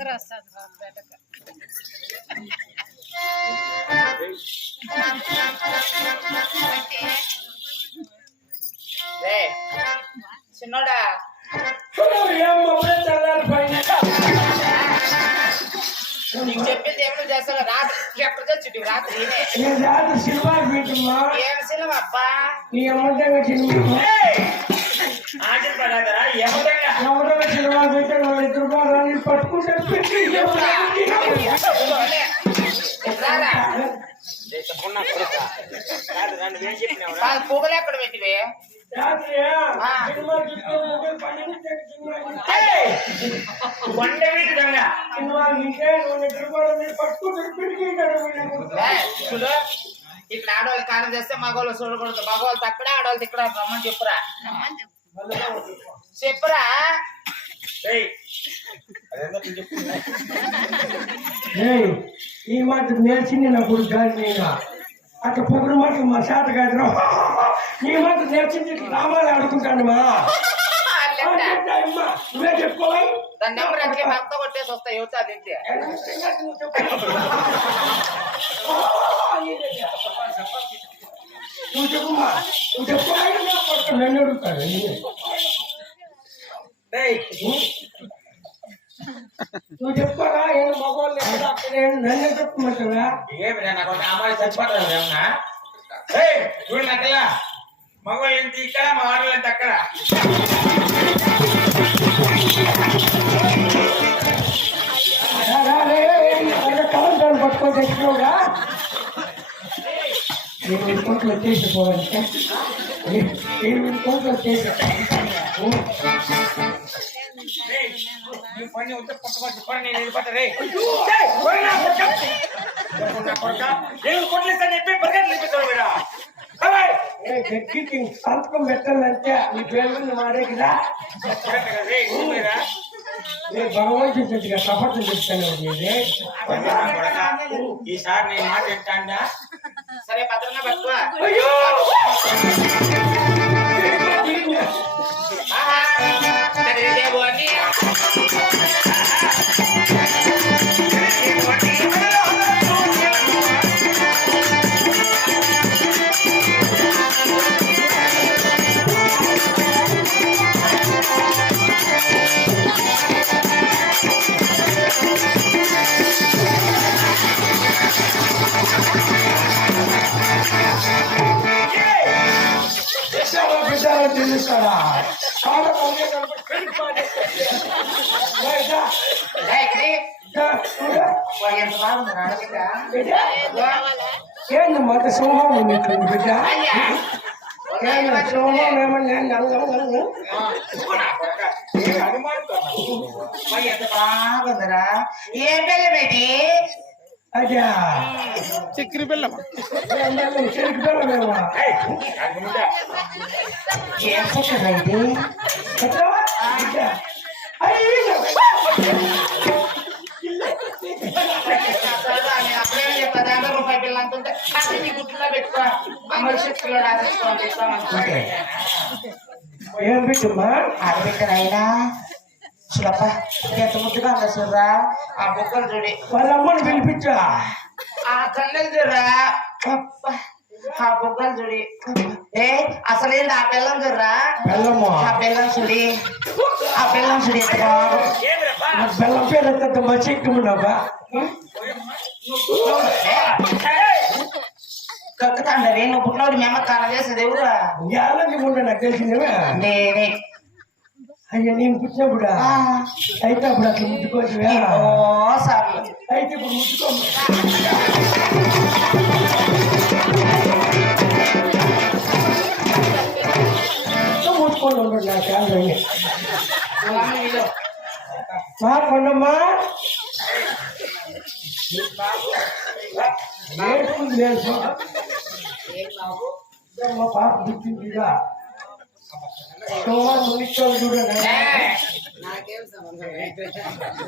నిద్ర వస్తుంది బాబు చిన్నోడా. నీకు చెప్పింది ఏమో చేస్తావు? రాత్రి ఎక్కడ తెచ్చి రాత్రి. సినిమా ఏం సినిమా అబ్బా? నీ అమ్మంతంగా సినిమా ఆటలు ఎక్కడ పెట్టివే రాత్రి సినిమా దొంగ ఇక్కడ ఆడవాళ్ళు కాలం చేస్తే మగవాళ్ళు చూడకూడదు మగవాళ్ళు అక్కడే ఆడవాళ్ళు ఇక్కడ రమ్మని చెప్పురా చెప్పురా ఈ మాట నేర్చింది నా కొడుకు కాదు నేను అట్లా పొగరు మాట మా శాత కాదు నీ మాట నేర్చింది ఇట్లా రామాలు ఆడుకుంటాను మా అల్లెట్ట. నువ్వే చెప్పుకోవాలి దాని నెంబర్ అట్లే భర్త కొట్టేసి వస్తాయి యువత తింటే నువ్వు చెప్పుమా నువ్వు చెప్పుకోవాలి నన్ను అడుగుతాడు ఏయ్ నువ్వు చెప్పుకోరా ఏం మగవాళ్ళు ఎక్కడ అక్కడ నన్ను నాకు ఒక అమ్మాయి చచ్చిపోతాను ఏమన్నా? చూడు నక్కలా మగవాళ్ళు ఎంత ఇక్కడ మా ఆడవాళ్ళు ఎంత అక్కడ పట్టుకొని తెచ్చినవుగా ఎనిమిది కోట్లు వచ్చేసి పోవాలంటే. ఎనిమిది కోట్లు వచ్చేసి నీ పని ఉంటే పక్క పక్క పని నేను వెళ్ళిపోతా రే నా కొడుకా. నా కొడుకా? చెప్పి పరిగెట్లు గట్టికి సంతకం పెట్టాలంటే నీ పేరు వాడే కదా సపోర్ట్ ఈసారి నేను మాట వింటాండా? సరే భద్రంగా పట్టుకో బాగుంది అడగదా ఏంది మాట సింహం ఇక్కడ బిడ్డ? సింహం ఏమన్నా నల్ల మరి ఎంత బాగుందిరా ఏం చక్కెర బెల్లం చెరుకు బెల్లమేమో ఏం చక్కగా ఇది పెట్టావా? చూడప్ప ఎంత ముద్దుగా ఉందా చూడరా ఆ బొక్కలు చూడి వాళ్ళ అమ్మని పిలిపించా ఆ కన్నెలు చూడరా ఆ బొక్కలు చూడి ఏ అసలు ఏంది ఆ బెల్లం చూడరా బెల్లమ్మా ఆ బెల్లం చూడి ఆ బెల్లం చూడి. నాకు బెల్లం పేరు ఎంత మచ్చెక్కున్నావా కక్కుతాండవి నువ్వు పుట్టినోడు మేము కాలం చేసేది ఎవరు యాలకి ముందు నాకు తెలిసిందేవా నేనే అయ్యా నేను పుట్టినప్పుడా ఆ, అయితే అప్పుడు అట్లా ముట్టుకోవచ్చువా ఎన్నో సార్లు అయితే ఇప్పుడు ముట్టుకో ముట్టుకొని ఉండడు నా కాళ్ళు అమ్మ వీళ్ళు. మా కొండమ్మా నేర్చుకుంది నేర్చు మా పాప గుర్తిందిగా సోమవారం మునిక్కోవాలి చూడండి. ఏ,